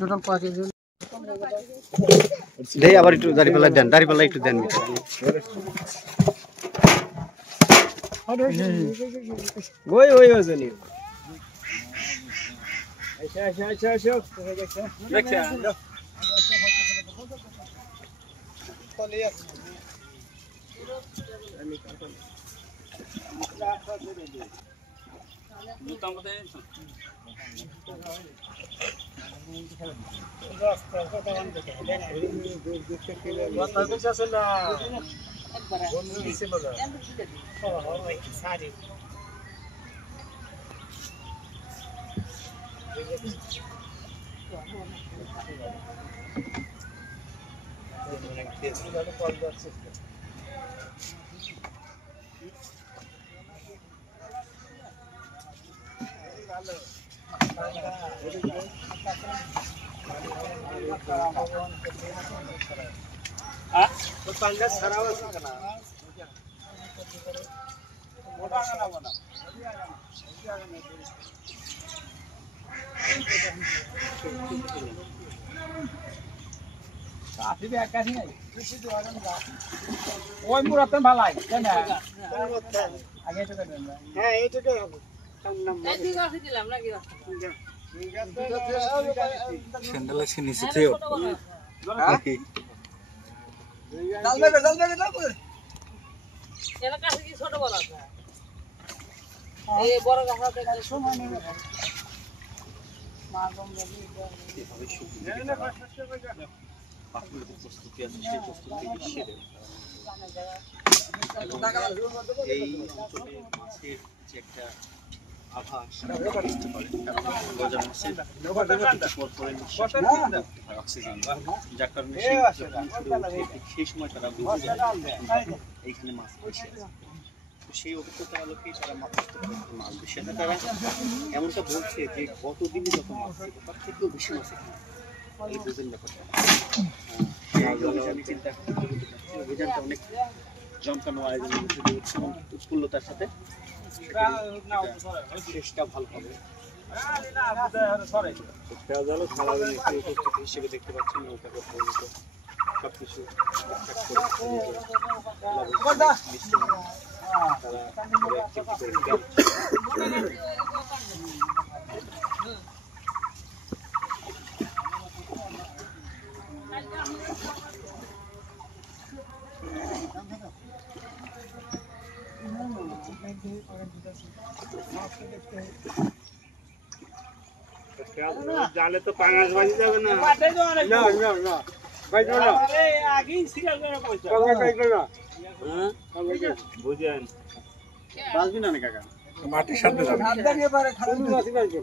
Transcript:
Total 5 KG দেই আবার একটু দাড়িপাল্লা দেন, দাড়িপাল্লা একটু দেন। ওই ওই ওজনই আচ্ছা আচ্ছা আচ্ছা আচ্ছা দেখছ আমি কাটন দুটাম কোথায় पंजा सराव ना मोटा ना बना काफी भी आकाश नहीं ওই মুরাতন ভালাই কেন আগে তো দেন হ্যাঁ এইটা তো হবে এই ঠিক আছে দিলাম নাকি স্যান্ডেল আছে নিচে থেও নাকি ডাল দে এর কাছে কি ছোট বড় আছে এই বড় গাছা দেখলে সময় নেই মাগম নদী এভাবে শুকিয়ে না পাকুড়ের প্রস্তুতি আছে সেই প্রস্তুতি বিশ্বের এই অঞ্চলে মাছের যে একটা আভাস বুঝতে পারে গজার মাছের অক্সিজেন যার কারণে সেই সময় তারা বুঝে যায় এইখানে মাছ বেশি আছে। সেই অভিজ্ঞতার আলোকেই তারা মাছ মারবে। সেটা তারা এমনটা বলছে যে গতদিনই যত মাছ ছিল তার থেকেও বেশি মাছ এখানে এই বুঝেন ব্যাপারটা। অভিযানটা অনেক জমকানো আয়োজনের মধ্যে দিয়ে হচ্ছে এবং উৎফুল্লতার সাথে চেষ্টা ভালো হবে। হিসেবে দেখতে পাচ্ছেন নৌকাকে পরিণত সবকিছু জালে তো পাঙাশ বাজি যাবে না না না না ভাই না আরে আগেই সিরিয়াল করে পয়সা পাঙাশ কই করবা হ্যাঁ বুঝেন বাজবি না কাকা মাটির সাথে যাবে আদা নিয়ে পারে খালি বাজি বাজি